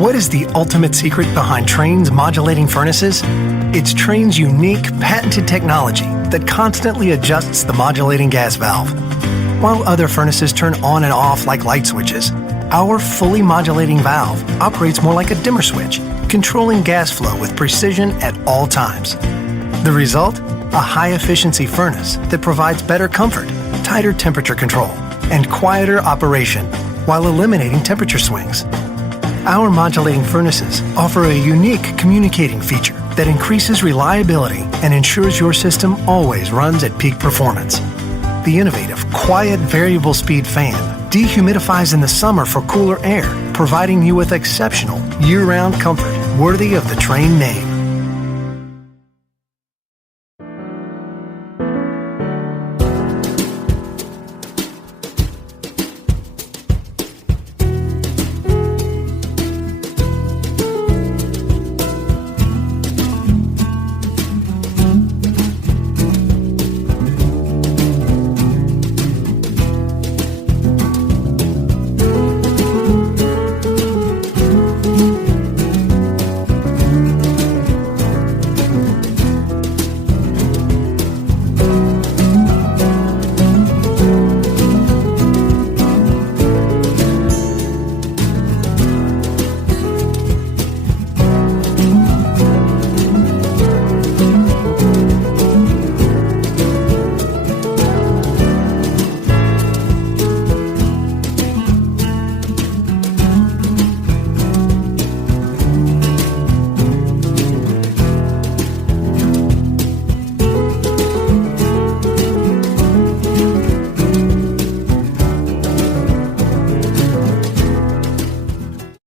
What is the ultimate secret behind Trane's modulating furnaces? It's Trane's unique, patented technology that constantly adjusts the modulating gas valve. While other furnaces turn on and off like light switches, our fully modulating valve operates more like a dimmer switch, controlling gas flow with precision at all times. The result? A high-efficiency furnace that provides better comfort, tighter temperature control, and quieter operation while eliminating temperature swings. Our modulating furnaces offer a unique communicating feature that increases reliability and ensures your system always runs at peak performance. The innovative, quiet variable speed fan dehumidifies in the summer for cooler air, providing you with exceptional year-round comfort worthy of the Trane name.